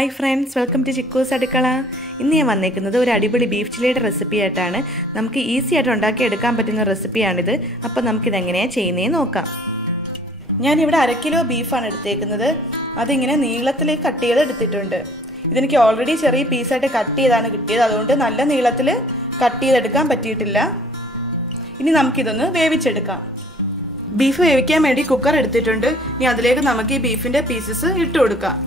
Hi friends, welcome to Chikku's Adikala. ഇന്ന് ഞാൻ വന്നേക്കുന്നത് ഒരു അടിപൊളി ബീഫ് ചില്ലിയുടെ റെസിപ്പി ആയിട്ടാണ്. നമുക്ക് ഈസി ആയിട്ട് ഉണ്ടാക്കി എടുക്കാൻ പറ്റുന്ന റെസിപ്പിയാണിത്. അപ്പോൾ നമുക്ക് ഇത് എങ്ങനെയാണ് ചെയ്യുന്നതെന്ന് നോക്കാം. ഞാൻ ഇവിടെ 1/2 കിലോ ബീഫാണ് എടുത്തേക്കുന്നത്. അതിങ്ങനെ നീളത്തിൽ കട്ട് ചെയ്ത് എടുത്തിട്ടുണ്ട്. ഇതെനിക്ക് ഓൾറെഡി ചെറിയ പീസായിട്ട് കട്ട് ചെയ്താണ് കിട്ടിയത്. അതുകൊണ്ട് നല്ല നീളത്തിൽ കട്ട് ചെയ്തെടുക്കാൻ പറ്റിയിട്ടില്ല. ഇനി നമുക്കിതൊന്ന് വേവിച്ചെടുക്കാം. ബീഫ് വേവിക്കാൻ വേണ്ടി കുക്കർ എടുത്തിട്ടുണ്ട്. ഇനി അതിലേക്ക് നമുക്ക് ഈ ബീഫിൻ്റെ പീസസ് ഇട്ട് കൊടുക്കാം.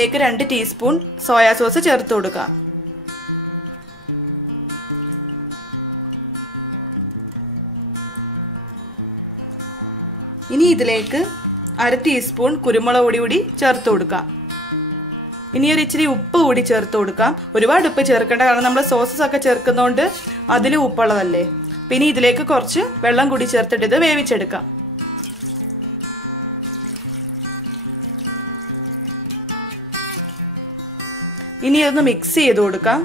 ഇതിലേക്ക് 2 ടീസ്പൂൺ സോയാ സോസ് ചേർത്ത് കൊടുക്കാം. ഇനി ഇതിലേക്ക് 1/2 ടീസ്പൂൺ കുരുമുളക് പൊടി കൂടി ചേർത്ത് കൊടുക്കാം. ഇനി ഒരു ഇച്ചിരി ഉപ്പ് കൂടി ചേർത്ത് കൊടുക്കാം. ഒരുപാട് ഉപ്പ് ചേർക്കേണ്ട, കാരണം നമ്മൾ സോസസ് ഒക്കെ ചേർക്കുന്നതുകൊണ്ട് അതിൽ ഉപ്പുള്ളതല്ലേ. പിന്നെ ഇതിലേക്ക് കുറച്ച് വെള്ളം കൂടി ചേർത്തിട്ട് ഇത് വേവിച്ചെടുക്കാം. ഇനി ഇതൊന്ന് മിക്സ് ചെയ്ത് കൊടുക്കാം.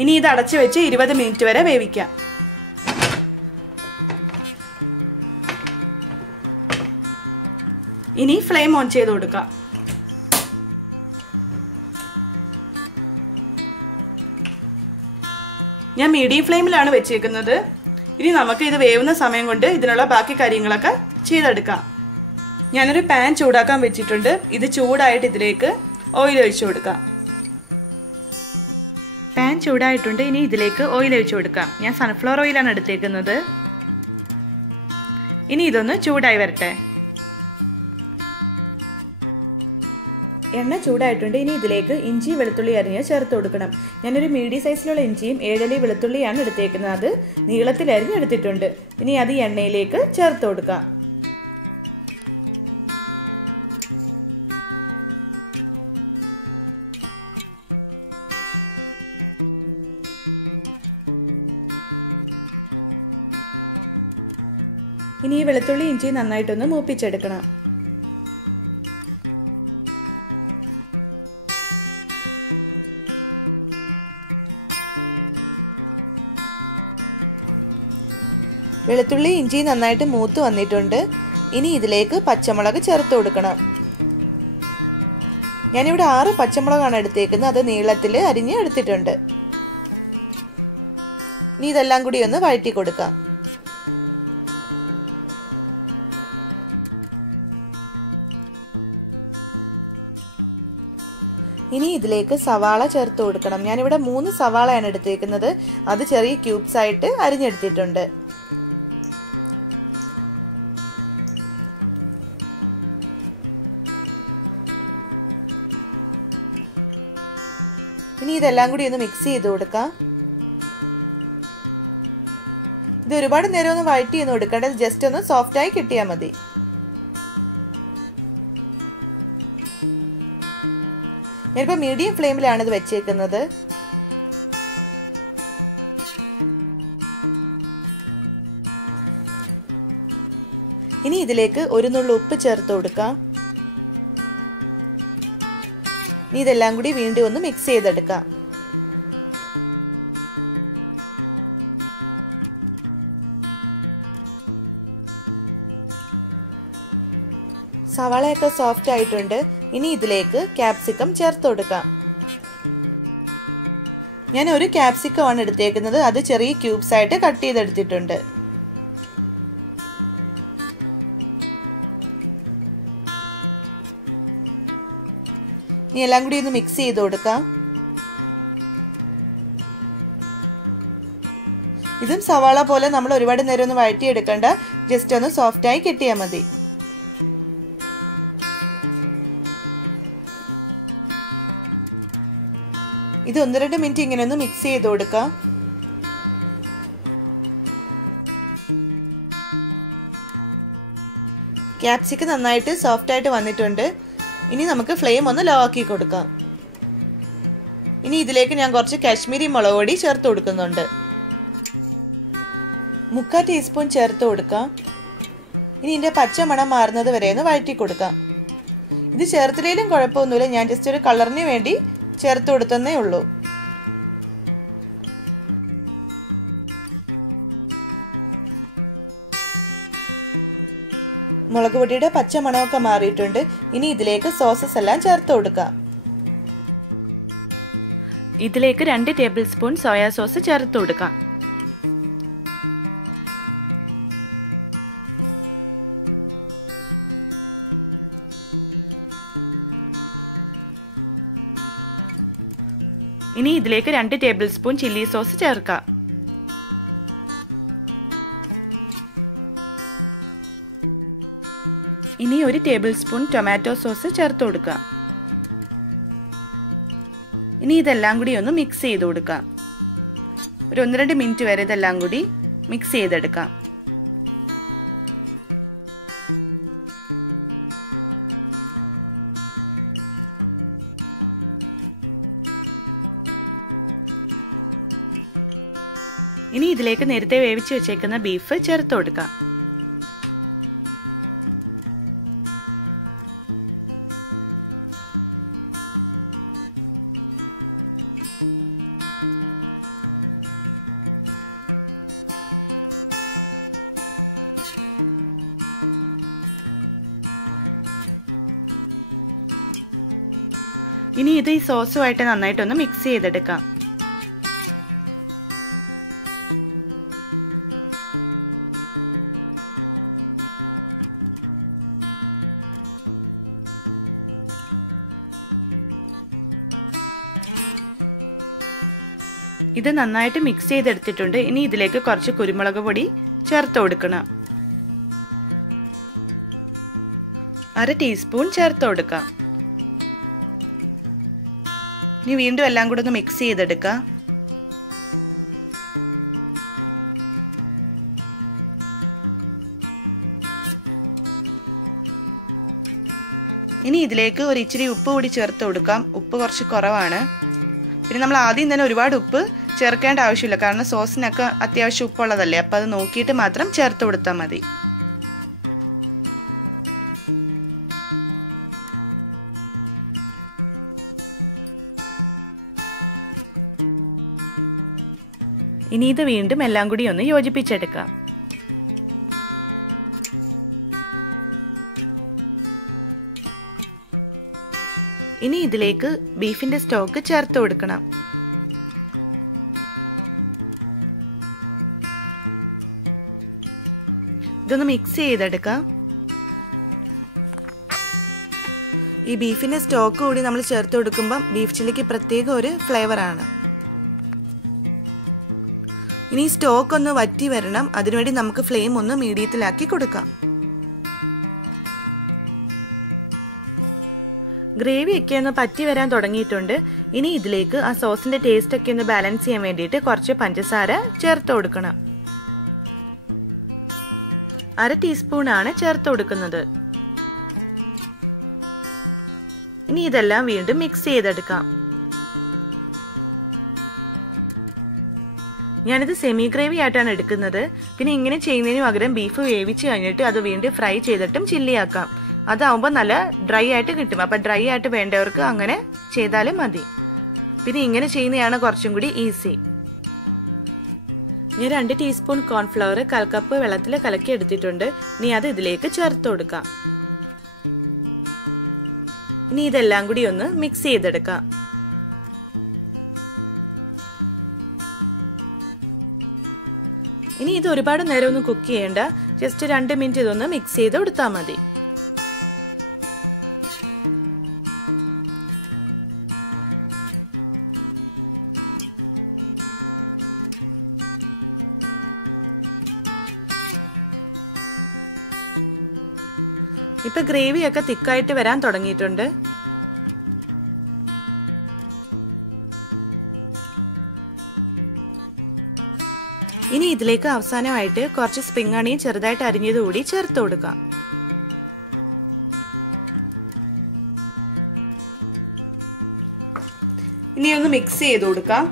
ഇനി ഇത് അടച്ചു വെച്ച് 20 മിനിറ്റ് വരെ വേവിക്കാം. ഇനി ഫ്ലെയിം ഓൺ ചെയ്ത് കൊടുക്കാം. ഞാൻ മീഡിയം ഫ്ലെയിമിലാണ് വെച്ചേക്കുന്നത്. ഇനി നമുക്ക് ഇത് വേവുന്ന സമയം കൊണ്ട് ഇതിനുള്ള ബാക്കി കാര്യങ്ങളൊക്കെ ചെയ്തെടുക്കാം. ഞാനൊരു പാൻ ചൂടാക്കാൻ വെച്ചിട്ടുണ്ട്. ഇത് ചൂടായിട്ട് ഇതിലേക്ക് ഓയിൽ ഒഴിച്ചു കൊടുക്കാം. പാൻ ചൂടായിട്ടുണ്ട്. ഇനി ഇതിലേക്ക് ഓയിൽ ഒഴിച്ചു കൊടുക്കാം. ഞാൻ സൺഫ്ലവർ ഓയിലാണ് എടുത്തേക്കുന്നത്. ഇനി ഇതൊന്ന് ചൂടായി വരട്ടെ. എണ്ണ ചൂടായിട്ടുണ്ട്. ഇനി ഇതിലേക്ക് ഇഞ്ചി വെളുത്തുള്ളി അരിഞ്ഞ് ചേർത്ത് കൊടുക്കണം. ഞാനൊരു മീഡിയം സൈസിലുള്ള ഇഞ്ചിയും 7 അല്ലി വെളുത്തുള്ളിയാണ് എടുത്തേക്കുന്നത്. അത് നീളത്തിൽ അരിഞ്ഞെടുത്തിട്ടുണ്ട്. ഇനി അത് എണ്ണയിലേക്ക് ചേർത്ത് കൊടുക്കാം. ഇനി ഈ വെളുത്തുള്ളി ഇഞ്ചി നന്നായിട്ടൊന്ന് മൂപ്പിച്ചെടുക്കണം. വെളുത്തുള്ളി ഇഞ്ചി നന്നായിട്ട് മൂത്ത് വന്നിട്ടുണ്ട്. ഇനി ഇതിലേക്ക് പച്ചമുളക് ചേർത്ത് കൊടുക്കണം. ഞാനിവിടെ 6 പച്ചമുളകാണ് എടുത്തേക്കുന്നത്. അത് നീളത്തിൽ അരിഞ്ഞ് എടുത്തിട്ടുണ്ട്. ഇനി ഇതെല്ലാം കൂടി ഒന്ന് വഴറ്റി കൊടുക്കാം. ഇനി ഇതിലേക്ക് സവാള ചേർത്ത് കൊടുക്കണം. ഞാനിവിടെ 3 സവാളയാണ് എടുത്തേക്കുന്നത്. അത് ചെറിയ ക്യൂബ്സ് ആയിട്ട് അരിഞ്ഞെടുത്തിട്ടുണ്ട്. ഇനി ഇതെല്ലാം കൂടി ഒന്ന് മിക്സ് ചെയ്ത് കൊടുക്കാം. ഇത് ഒരുപാട് നേരം ഒന്ന് വഴറ്റി ഒന്നും എടുക്കേണ്ടത്, ജസ്റ്റ് ഒന്ന് സോഫ്റ്റ് ആയി കിട്ടിയാൽ മതി. ഞാനിപ്പോൾ മീഡിയം ഫ്ലെയിമിലാണ് ഇത് വെച്ചേക്കുന്നത്. ഇനി ഇതിലേക്ക് 1 നുള്ളു ഉപ്പ് ചേർത്ത് കൊടുക്കാം. ഇനി ഇതെല്ലാം കൂടി വീണ്ടും ഒന്ന് മിക്സ് ചെയ്തെടുക്കാം. സവാളയൊക്കെ സോഫ്റ്റ് ആയിട്ടുണ്ട്. ഇനി ഇതിലേക്ക് ക്യാപ്സിക്കം ചേർത്ത് കൊടുക്കാം. ഞാൻ ഒരു ക്യാപ്സിക്കം ആണ് എടുത്തേക്കുന്നത്. അത് ചെറിയ ക്യൂബ്സ് ആയിട്ട് കട്ട് ചെയ്തെടുത്തിട്ടുണ്ട്. ഇനി എല്ലാം കൂടി ഒന്ന് മിക്സ് ചെയ്ത് കൊടുക്കാം. ഇതും സവാള പോലെ നമ്മൾ ഒരുപാട് നേരം ഒന്ന് വഴറ്റിയെടുക്കേണ്ട, ജസ്റ്റ് ഒന്ന് സോഫ്റ്റ് ആയി കിട്ടിയാൽ മതി. ഇത് 1-2 മിനിറ്റ് ഇങ്ങനെ ഒന്ന് മിക്സ് ചെയ്ത് കൊടുക്കാം. ക്യാപ്സിക്കം നന്നായിട്ട് സോഫ്റ്റ് ആയിട്ട് വന്നിട്ടുണ്ട്. ഇനി നമുക്ക് ഫ്ലെയിം ഒന്ന് ലോ ആക്കി കൊടുക്കാം. ഇനി ഇതിലേക്ക് ഞാൻ കുറച്ച് കാശ്മീരി മുളക് പൊടി ചേർത്ത് കൊടുക്കുന്നുണ്ട്. 3/4 ടീസ്പൂൺ ചേർത്ത് കൊടുക്കാം. ഇനി ഇതിൻ്റെ പച്ച മണം മാറുന്നത് വരെ ഒന്ന് വഴറ്റി കൊടുക്കാം. ഇത് ചേർത്തില്ലെങ്കിലും കുഴപ്പമൊന്നുമില്ല, ഞാൻ ജസ്റ്റ് ഒരു കളറിന് വേണ്ടി ചേർത്ത് കൊടുത്തന്നേ ഉള്ളൂ. മുളക് പൊടിയുടെ പച്ച മണമൊക്കെ മാറിയിട്ടുണ്ട്. ഇനി ഇതിലേക്ക് സോസസ് എല്ലാം ചേർത്ത് കൊടുക്കാം. ഇതിലേക്ക് 2 ടേബിൾ സ്പൂൺ സോയാ സോസ് ചേർത്ത് കൊടുക്കാം. ഇനി ഇതിലേക്ക് 2 ടേബിൾ സ്പൂൺ ചില്ലി സോസ് ചേർക്കാം. ഇനി 1 ടേബിൾ സ്പൂൺ ടൊമാറ്റോ സോസ് ചേർത്ത് കൊടുക്കാം. ഇനി ഇതെല്ലാം കൂടി ഒന്ന് മിക്സ് ചെയ്ത് കൊടുക്കാം. ഒരു 1-2 മിനിറ്റ് വരെ ഇതെല്ലാം കൂടി മിക്സ് ചെയ്തെടുക്കാം. ഇനി ഇതിലേക്ക് നേരത്തെ വേവിച്ച് വെച്ചേക്കുന്ന ബീഫ് ചേർത്ത് കൊടുക്കാം. ഇനി ഇത് ഈ സോസുമായിട്ട് നന്നായിട്ടൊന്ന് മിക്സ് ചെയ്തെടുക്കാം. ഇത് നന്നായിട്ട് മിക്സ് ചെയ്തെടുത്തിട്ടുണ്ട്. ഇനി ഇതിലേക്ക് കുറച്ച് കുരുമുളക് പൊടി ചേർത്ത് കൊടുക്കണം. 1/2 ടീസ്പൂൺ ചേർത്ത് കൊടുക്കാം. ഇനി വീണ്ടും എല്ലാം കൂടെ ഒന്ന് മിക്സ് ചെയ്തെടുക്കാം. ഇനി ഇതിലേക്ക് ഒരു ഇച്ചിരി ഉപ്പ് കൂടി ചേർത്ത് കൊടുക്കാം. ഉപ്പ് കുറച്ച് കുറവാണ്. പിന്നെ നമ്മൾ ആദ്യം തന്നെ ഒരുപാട് ഉപ്പ് ചേർക്കേണ്ട ആവശ്യമില്ല, കാരണം സോസിനൊക്കെ അത്യാവശ്യം ഉപ്പുള്ളതല്ലേ. അപ്പോൾ അത് നോക്കിയിട്ട് മാത്രം ചേർത്ത് കൊടുത്താൽ മതി. ഇനി ഇത് വീണ്ടും എല്ലാം കൂടി ഒന്ന് യോജിപ്പിച്ചെടുക്കാം. ഇനി ഇതിലേക്ക് ബീഫിന്റെ സ്റ്റോക്ക് ചേർത്ത് കൊടുക്കണം. ഇതൊന്ന് മിക്സ് ചെയ്തെടുക്കാം. ഈ ബീഫിന്റെ സ്റ്റോക്ക് കൂടി നമ്മൾ ചേർത്ത് കൊടുക്കുമ്പോൾ ബീഫ് ചില്ലിക്ക് പ്രത്യേക ഒരു ഫ്ലേവറാണ്. ഇനി സ്റ്റോക്ക് ഒന്ന് വറ്റി വരണം. അതിനുവേണ്ടി നമുക്ക് ഫ്ലെയിം ഒന്ന് മീഡിയത്തിലാക്കി കൊടുക്കാം. ഗ്രേവി ഒക്കെ ഒന്ന് പറ്റി വരാൻ തുടങ്ങിയിട്ടുണ്ട്. ഇനി ഇതിലേക്ക് ആ സോസിന്റെ ടേസ്റ്റ് ഒക്കെ ഒന്ന് ബാലൻസ് ചെയ്യാൻ വേണ്ടിയിട്ട് കുറച്ച് പഞ്ചസാര ചേർത്ത് കൊടുക്കണം. 1/2 ടീസ്പൂൺ ആണ് ചേർത്ത് കൊടുക്കുന്നത്. ഇനി ഇതെല്ലാം വീണ്ടും മിക്സ് ചെയ്തെടുക്കാം. ഞാനിത് സെമി ഗ്രേവി ആയിട്ടാണ് എടുക്കുന്നത്. പിന്നെ ഇങ്ങനെ ചെയ്യുന്നതിന് പകരം ബീഫ് വേവിച്ച് കഴിഞ്ഞിട്ട് അത് വീണ്ടും ഫ്രൈ ചെയ്തിട്ടും ചില്ലിയാക്കാം. അതാവുമ്പോൾ നല്ല ഡ്രൈ ആയിട്ട് കിട്ടും. അപ്പം ഡ്രൈ ആയിട്ട് വേണ്ടവർക്ക് അങ്ങനെ ചെയ്താലും മതി. പിന്നെ ഇങ്ങനെ ചെയ്യുന്നതാണ് കുറച്ചും കൂടി ഈസി. ഞാൻ 2 ടീസ്പൂൺ കോൺഫ്ലവർ 1/4 കപ്പ് വെള്ളത്തിൽ കലക്കി എടുത്തിട്ടുണ്ട്. ഇനി അത് ഇതിലേക്ക് ചേർത്ത് കൊടുക്കാം. ഇനി ഇതെല്ലാം കൂടി ഒന്ന് മിക്സ് ചെയ്തെടുക്കാം. ഇനി ഇത് ഒരുപാട് നേരം ഒന്നും കുക്ക് ചെയ്യേണ്ട, ജസ്റ്റ് 2 മിനിറ്റ് ഇതൊന്ന് മിക്സ് ചെയ്ത് കൊടുത്താൽ മതി. ഇപ്പൊ ഗ്രേവിയൊക്കെ തിക്കായിട്ട് വരാൻ തുടങ്ങിയിട്ടുണ്ട്. ഇനി ഇതിലേക്ക് അവസാനമായിട്ട് കുറച്ച് സ്പ്രിംഗ് അണിയൻ ചെറുതായിട്ട് അരിഞ്ഞത് കൂടി ചേർത്ത് കൊടുക്കാം. ഇനി ഒന്ന് മിക്സ് ചെയ്ത് കൊടുക്കാം.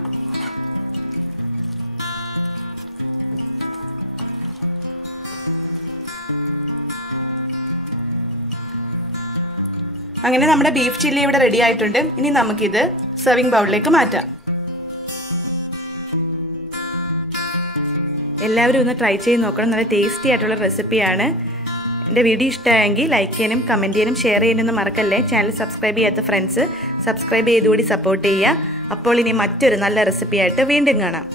അങ്ങനെ നമ്മുടെ ബീഫ് ചില്ലി ഇവിടെ റെഡി ആയിട്ടുണ്ട്. ഇനി നമുക്കിത് സെർവിങ് ബൗളിലേക്ക് മാറ്റാം. എല്ലാവരും ഒന്ന് ട്രൈ ചെയ്ത് നോക്കണം. നല്ല ടേസ്റ്റി ആയിട്ടുള്ള റെസിപ്പിയാണ്. എൻ്റെ വീഡിയോ ഇഷ്ടമായെങ്കിൽ ലൈക്ക് ചെയ്യാനും കമൻറ്റ് ചെയ്യാനും ഷെയർ ചെയ്യാനൊന്നും മറക്കല്ലേ. ചാനൽ സബ്സ്ക്രൈബ് ചെയ്യാത്ത ഫ്രണ്ട്സ് സബ്സ്ക്രൈബ് ചെയ്തുകൂടി സപ്പോർട്ട് ചെയ്യുക. അപ്പോൾ ഇനി മറ്റൊരു നല്ല റെസിപ്പിയായിട്ട് വീണ്ടും കാണാം.